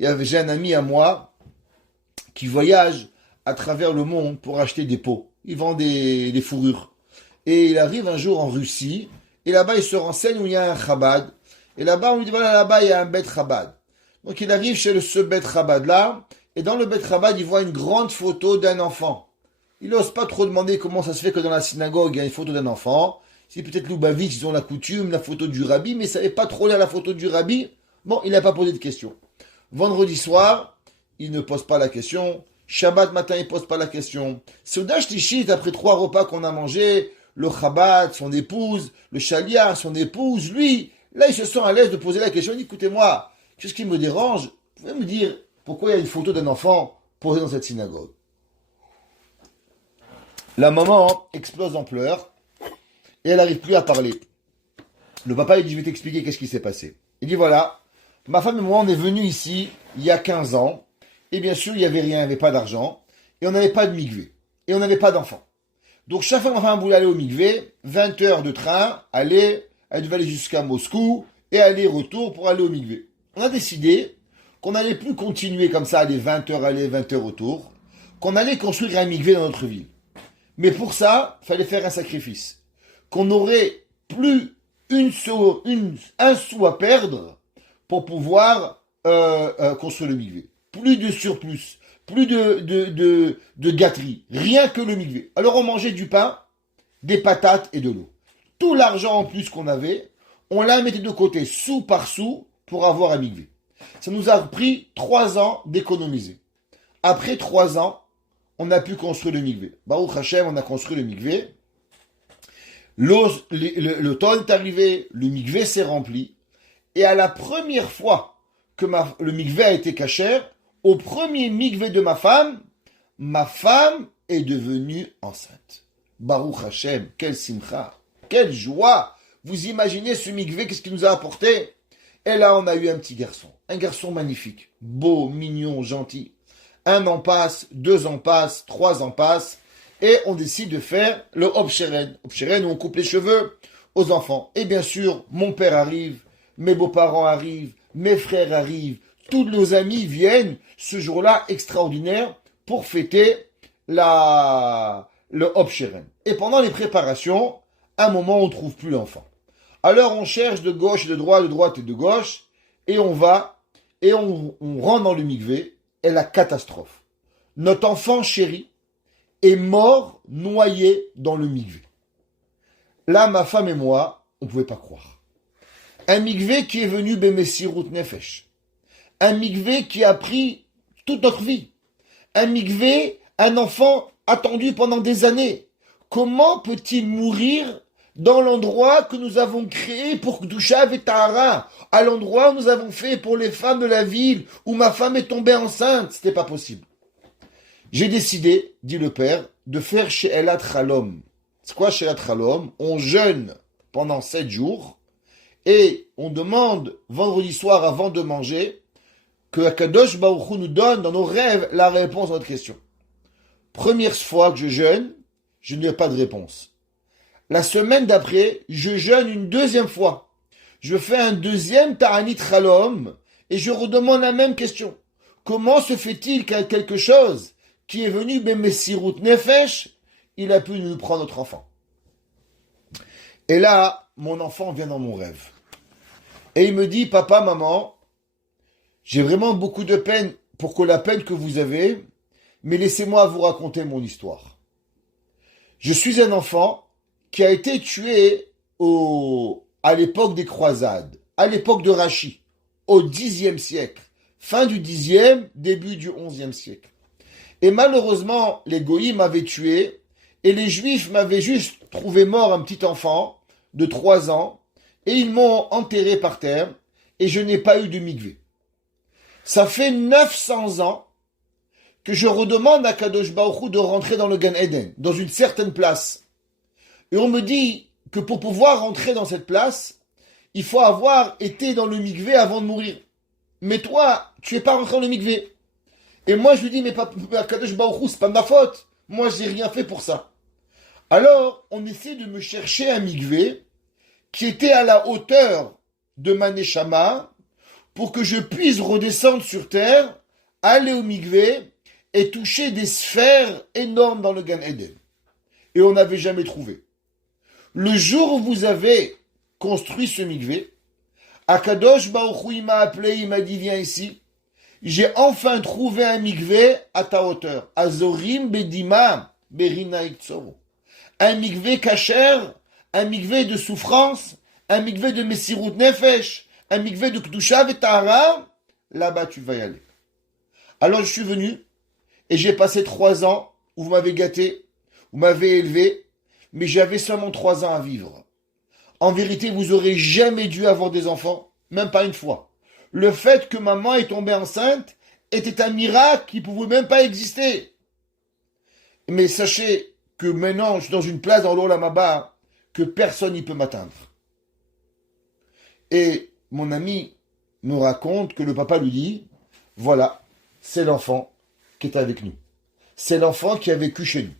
J'ai un ami à moi qui voyage à travers le monde pour acheter des peaux. Il vend des fourrures. Et il arrive un jour en Russie, et là-bas il se renseigne où il y a un Chabad. Et là-bas on lui dit, voilà, là-bas il y a un Bet Chabad. Donc il arrive chez ce Bet Chabad-là, et dans le Bet Chabad, il voit une grande photo d'un enfant. Il n'ose pas trop demander comment ça se fait que dans la synagogue, il y a une photo d'un enfant. Si peut-être Lubavitch, ils ont la coutume, la photo du rabbi, mais il ne savait pas trop lire la photo du rabbi. Bon, il n'a pas posé de question. Vendredi soir, il ne pose pas la question. Shabbat matin, il ne pose pas la question. Seudash Tishit, après 3 repas qu'on a mangés, le Chabad, son épouse, le Shaliach, son épouse, lui, là, il se sent à l'aise de poser la question. Il dit, écoutez-moi, qu'est-ce qui me dérange? Vous pouvez me dire pourquoi il y a une photo d'un enfant posée dans cette synagogue? La maman explose en pleurs et elle n'arrive plus à parler. Le papa, il dit, je vais t'expliquer qu'est-ce qui s'est passé. Il dit, voilà, ma femme et moi, on est venus ici il y a 15 ans. Et bien sûr, il n'y avait rien, il n'y avait pas d'argent. Et on n'avait pas de mikvé. Et on n'avait pas d'enfants. Donc, chaque fois que ma femme voulait aller au mikvé, 20 heures de train, elle devait aller jusqu'à Moscou et aller-retour pour aller au mikvé. On a décidé qu'on n'allait plus continuer comme ça, aller 20 heures aller, 20 heures retour, qu'on allait construire un mikvé dans notre ville. Mais pour ça, il fallait faire un sacrifice. Qu'on n'aurait plus un sou à perdre pour pouvoir construire le mikvé. Plus de surplus, plus de gâteries, rien que le mikvé. Alors on mangeait du pain, des patates et de l'eau. Tout l'argent en plus qu'on avait, on l'a mis de côté, sou par sou, pour avoir un mikvé. Ça nous a pris 3 ans d'économiser. Après 3 ans, on a pu construire le mikvé. Baruch Hashem, on a construit le mikvé. L'automne est arrivé, le mikvé s'est rempli. Et à la première fois que le mikvé a été cachère, au premier mikvé de ma femme est devenue enceinte. Baruch Hashem, quel simcha, quelle joie. Vous imaginez ce mikvé, qu'est-ce qu'il nous a apporté? Et là, on a eu un petit garçon. Un garçon magnifique, beau, mignon, gentil. 1 an passe, 2 ans passent, 3 ans passent, et on décide de faire le Hop Sheren. Hop Sheren, où on coupe les cheveux aux enfants. Et bien sûr, mon père arrive, mes beaux-parents arrivent, mes frères arrivent, tous nos amis viennent ce jour-là extraordinaire pour fêter le Hop Sheren. Et pendant les préparations, à un moment, on ne trouve plus l'enfant. Alors on cherche de gauche et de droite et de gauche, et on va, et on rentre dans le mikvé, et la catastrophe. Notre enfant chéri est mort, noyé dans le mikvé. Là, ma femme et moi, on ne pouvait pas croire. Un mikvé qui est venu Bemessirut Nefesh. Un mikvé qui a pris toute notre vie. Un mikvé, un enfant attendu pendant des années. Comment peut-il mourir dans l'endroit que nous avons créé pour Kdusha et Tahara, à l'endroit où nous avons fait pour les femmes de la ville, où ma femme est tombée enceinte? C'était pas possible. J'ai décidé, dit le père, de faire She'elat Chalom. C'est quoi She'elat Chalom? On jeûne pendant 7 jours et on demande vendredi soir avant de manger que Akadosh Baruch Hu nous donne dans nos rêves la réponse à notre question. Première fois que je jeûne, je n'ai pas de réponse. La semaine d'après, je jeûne une deuxième fois. Je fais un deuxième Ta'anit Chalom et je redemande la même question. Comment se fait-il qu'à quelque chose qui est venu Bemessirut Nefesh, il a pu nous prendre notre enfant? Et là, mon enfant vient dans mon rêve. Et il me dit, papa, maman, j'ai vraiment beaucoup de peine pour la peine que vous avez, mais laissez-moi vous raconter mon histoire. Je suis un enfant qui a été tué à l'époque des croisades, à l'époque de Rachi, au Xe siècle, fin du Xe, début du XIe siècle. Et malheureusement, les goïms m'avaient tué, et les juifs m'avaient juste trouvé mort un petit enfant de 3 ans, et ils m'ont enterré par terre, et je n'ai pas eu de mikvé. Ça fait 900 ans que je redemande à Kadosh Baruch Hu de rentrer dans le Gan Eden, dans une certaine place. Et on me dit que pour pouvoir rentrer dans cette place, il faut avoir été dans le mikvé avant de mourir. Mais toi, tu n'es pas rentré dans le mikvé. Et moi, je lui dis, mais Kadosh Baruch Hu, c'est pas de ma faute. Moi, j'ai rien fait pour ça. Alors, on essaie de me chercher un mikvé qui était à la hauteur de ma neshama, pour que je puisse redescendre sur terre, aller au mikvé et toucher des sphères énormes dans le Gan Eden. Et on n'avait jamais trouvé. Le jour où vous avez construit ce mikvé, Akadosh Baruch Hu, il m'a appelé, il m'a dit viens ici. J'ai enfin trouvé un mikvé à ta hauteur. Azorim bedima berina iktsoro. Un mikvé kasher, un mikvé de souffrance, un mikvé de Messirut Nefesh, un mikvé de Kedusha Vetahara, là-bas tu vas y aller. Alors je suis venu et j'ai passé 3 ans où vous m'avez gâté, vous m'avez élevé, mais j'avais seulement 3 ans à vivre. En vérité, vous aurez jamais dû avoir des enfants, même pas une fois. Le fait que maman est tombée enceinte était un miracle qui ne pouvait même pas exister. Mais sachez que maintenant, je suis dans une place dans l'Olam Haba que personne n'y peut m'atteindre. Et mon ami me raconte que le papa lui dit, voilà, c'est l'enfant qui est avec nous. C'est l'enfant qui a vécu chez nous.